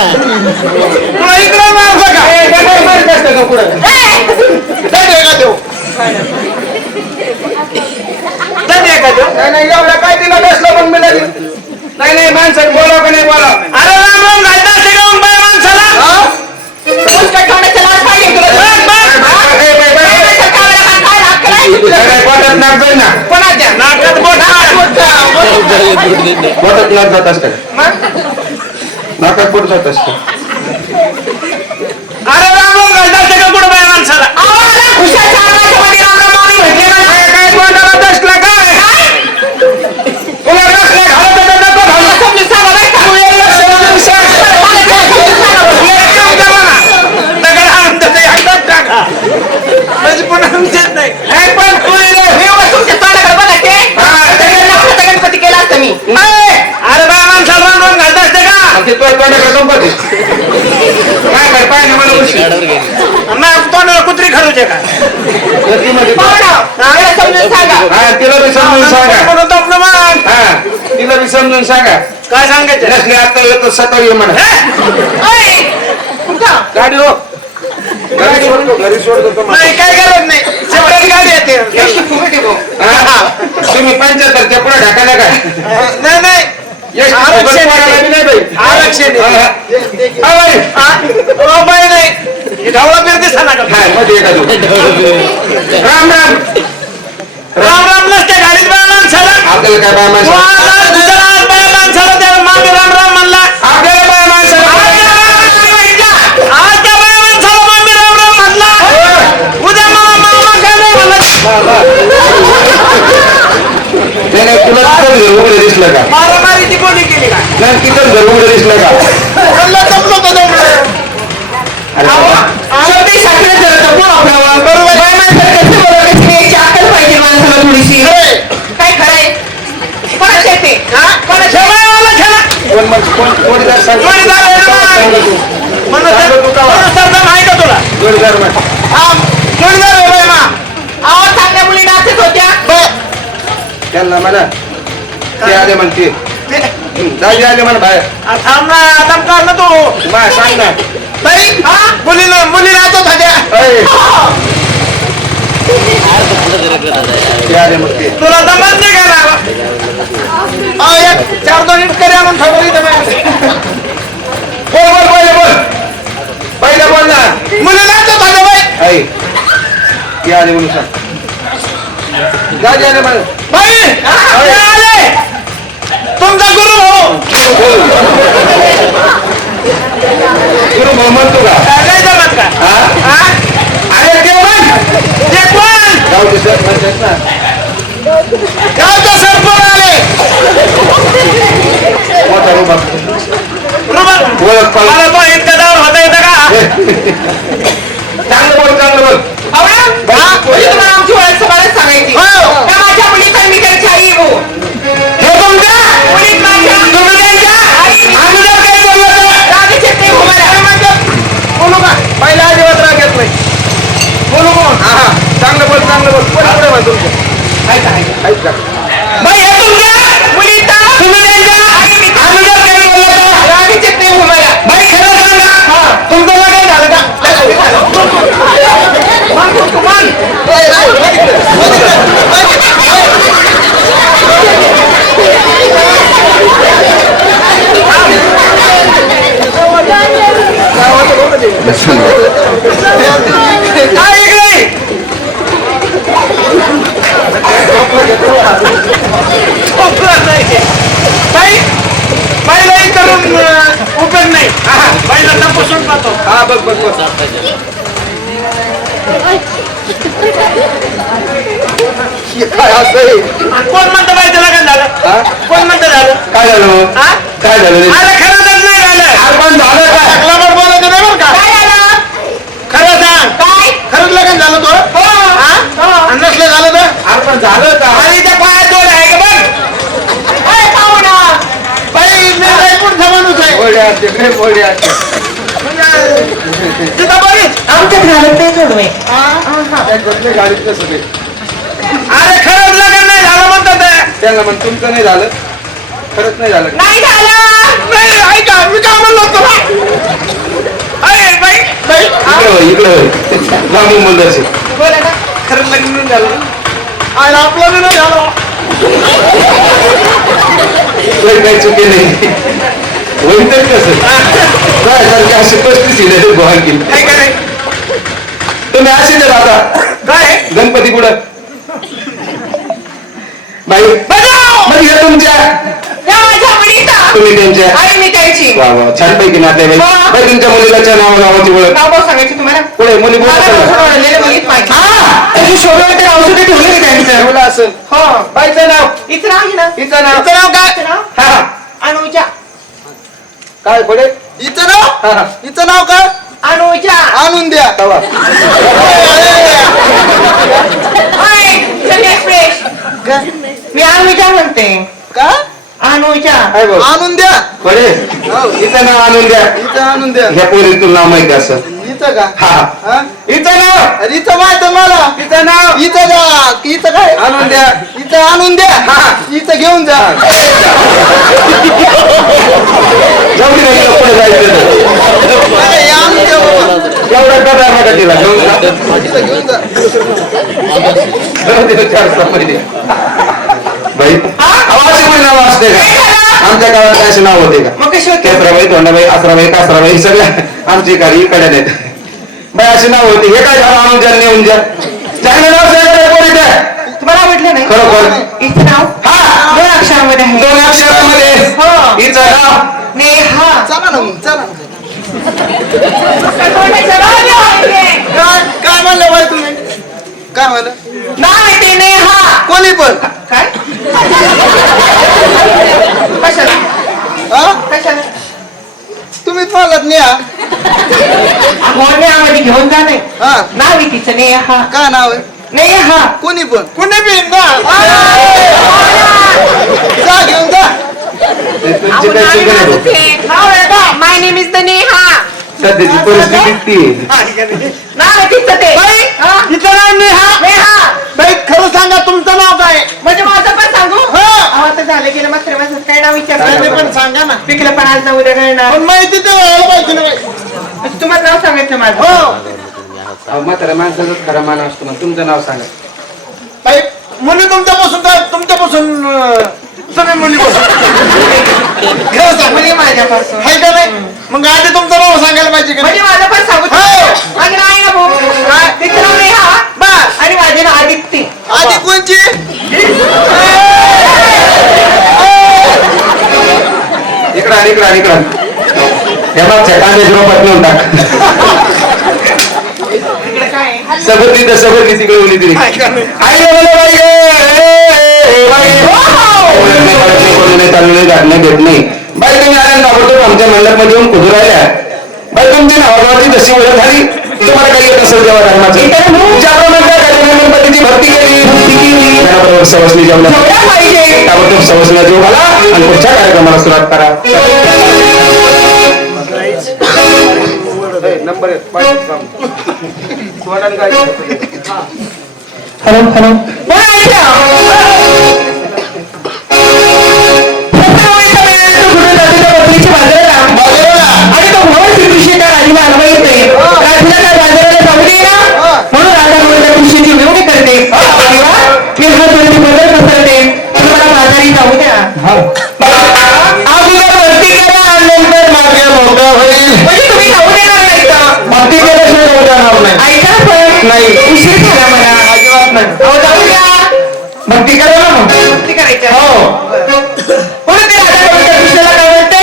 तुला इकडे मारलं का मारत असतं का पुढं नाही एवढा काय तिला बसलं पण मिळाली नाही नाही माणसाने बोलाव का नाही बोलाव अरे राम राम घालता असते का बाय माणसाला नाकात बोट जात असते अरे राम राम घालता असते का कुठं बाय माणसाला कुत्री खरवते का तिला बी समजून सांगा तिला बी समजून सांगा काय सांगायचं नसले आता येतो सकाळी म्हणा गाडी हो घरी सोडतो नाही काय गरज नाही सेपरेट गाडी येते तुम्ही 75 पुढे ढाकायला काय नाही नाही आरक्षण नाही ढवळा फिर दिसा ना राम राम राम राम नसते गाडीत बाय माणसाला आपल्याला काय बाय माणसाला बाय माणसाला त्या मागे राम राम म्हणला आपल्याला बाय माणसाला आज त्या बाय माणसाला मागे राम राम म्हणला उद्या मला मामा काय नाही म्हणला नाही तुला तिथं घर उघडे दिसलं का मारामारीची बोली केली का नाही तिथं घर उघडे दिसलं का त्यांना म्हणा ते आले म्हणते दाजी आले म्हणा बाहेर थांब ना थांब कर ना तू सांग ना मुलीला मुलीला तुला जमत नाही का ना 4-2 इंट करूया म्हणून ठरवली बोल बोल पहिले बोल पहिले बोल ना मुलीला बाई ते आले म्हणून सांग दाजी आले म्हणे बाई आले तुमचा गुरु भाऊ गुरु भाऊ म्हणतो का काय जमत का अरे देवण गावचे सरपंच ना गावचे सरपंच आले मोठा रुबाब ओळख मला तो इतका दावर होता येतं का चांगलं बोल आमची ओळख सगळ्यात सांगायची माझ्या मुलीचा मी काही आई हो हे तुमच्या मुलीत माझ्या तुम्ही द्यायच्या आम्ही जर काही बोललो तर रागीचे ते बोलू का पहिला अजिबात राग येत नाही बोलू कोण हा चांगलं बोल पुढे बोल तुमचं ऐका बाई हे तुमच्या मुलीचा तुम्ही द्यायच्या आम्ही जर काही बोललो तर रागीचे ते बाई खरं सांगा तुमचं काय झालं का पहिलाही करून उपयोग नाही पहिला तपासून पाहतो हा बघ कोण म्हणतं बाई त्याला काय झालं कोण म्हणतं झालं काय झालं काय झालं अरे खरं तर नाही झालं पण झालं काय बोलायचं नाही बरं का खरं सांग काय खरंच लग्न झालं तो नसलं झालं तर अरे पण झालं का आणि त्या पायात जोड आहे का बघ बाई पुढचा माणूस आहे आमच्यात घालत नाही जोडवे गाडीत कसं अरे खरंच लग्न नाही झालं म्हणतात त्याला म्हण तुमचं नाही झालं खरंच नाही झालं. नाही झालं. नाही ऐका मी काय म्हणलो तुला. अरे बाई बाई इकडे लांबून बोलत असेल. बोला ना. खरंच लग्न नाही झालं. आणि आपलं बी नाही झालं. काही चुके नाही होईल तर कसं काय सारखे असे पस्तीस गोहा केली काय काय तुम्ही असे जर आता काय गणपती पुढं बाई मग घ्या तुमच्या माझ्या मुलीचा तुम्ही त्यांच्या आणि मी त्यांची वा वा छानपैकी नाते बाई हा. बाई तुमच्या मुलीला नावाची ओळख नाव भाऊ सांगायची तुम्हाला पुढे मुली मला बोलत सोडवलेलं मुलीच माहिती. त्याची शोधवते औषधे ठेवली मी त्यांचं. ठेवलं असं हो. बाईचं नाव हिचं नाव आहे ना. हिचं नाव काय हिचं नाव हा अनुजा. काय पुढे हिचं नाव हा हिचं नाव काय अनुजा. आणून द्या तवा हाय, चल एक्सप्रेस. मी अनुजा म्हणते. का अनुजा. काय बोल आणून द्या पुढे हिचं नाव आणून द्या हिचं आणून द्या ह्या पोरी तुला नाव माहिती असं हिचं का हा हा? हिचं नाव अरे हिचं माहित आहे मला हिचं नाव हिचं द्या हिचं काय आणून द्या हिचं आणून द्या हिचं घेऊन जा जाऊ दे नाही पुढे जायचं अरे, हे आणून द्या बाबा. एवढा कदा नका तिला घेऊन जा. हिचं घेऊन जा जाऊ दे 4 महिने बाई अशी कोणी नाव असते का आमच्या गावात काय असे नाव होते का मग कशी होती? केसराबाई तोंडाबाई आसराबाई कासराबाई सगळ्या आमची गाडी कडे नाहीत बाई अशी नाव होती हे काय झालं आणून ज्या नेऊन ज्या चांगलं नाव सांगितलं कोणी काय तुम्हाला आवडलं नाही. खरोखर हिचं नाव हा 2 अक्षरामध्ये आहे. 2 अक्षरामध्ये हो. हिचं नाव नेहा. चला ना मग चला तोंडाचं नाव आहे. काय काय म्हणलं बाई तुम्ही काय म्हणलं नाव आहे ते नेहा. कोणी पण काय कशाला हा कशाला तुम्हीच म्हणलात न्या नेहामध्ये घेऊन जा नाही. हा नाव आहे तिचं नेहा. काय नाव आहे नेहा. कोणी पण कोणी बी ना जा घेऊन जा तुमची काय चुकी नाही माय नेम इज द नेहा. सध्याची परिस्थिती ती आहे. नाव आहे तिचं ते. हा. हिचं नाव नेहा नेहा. बाई खरं सांगा तुमचं नाव काय म्हणजे माझं पण सांगू. हा. आता झालं गेलं मात्र माझं काय नाव तुम्ही विचारलं पण सांगा ना पिकलं पण आज ना उद्या कळणार. पण माहिती ते व्हायला पाहिजे ना बाई. तुम्हाला नाव सांगायचं माझं. हो अहो, म्हातारा माणसाचाच खरा मान असतो मग तुमचं नाव सांगा बाई मुली तुमच्यापासून तुम्ही मुलीपासून खरं सांग म्हणजे माझ्यापासून. हाय का नाही मग आधी तुमचं नाव सांगायला पाहिजे का म्हणजे माझं पण सांगू. हो. माझं नाव आहे ना भाऊ. तिचं नाव नेहा. बस आणि माझे नाव आदित्य. आधी कोणची इकडं हे मागच्या कांद्याची रोपात नेऊन टाक तिकडे काय आहे? सबरली तिकडे उली दिली आई बोला बाई चालू गाठणे देत नाही बाई तुम्ही आल्या ताबडतोब आमच्या मंडपमध्ये येऊन कुठून राहिल्या बाई तुमच्या नावाची जशी ओळख झाली तुम्हाला काही येत असेल जेव्हा धर्माची ज्याप्रमाणे गणपतीची भक्ती केली त्याबरोबर सवसनी जेवण पाहिजे. ताबडतोब सवसनीला जेव घाला आणि पुढच्या कार्यक्रमाला सुरुवात करा नंबर हॅलो हॅलो. आणि तो भवन श्रीकृष्ण त्या राजीला अनुभव येते. राजीला त्या बाजाराला जाऊ दे ना म्हणून राजा म्हणून त्या कृष्णाची मिरवणूक करते. मी हातवरती बदल पसरते मला बाजारी जाऊ द्या. अगोदर भक्ती करा नंतर मागे मोकळं होईल म्हणजे तुम्ही जाऊ देणार नाही का? भक्ती केल्याशिवाय जाऊ देणार नाही ऐका पण नाही. उशीर झाला मला. अजिबात नाही अहो जाऊ द्या. भक्ती करा ना मग भक्ती करायची. हो म्हणून ते राजा म्हणून त्या कृष्णाला काय म्हणते?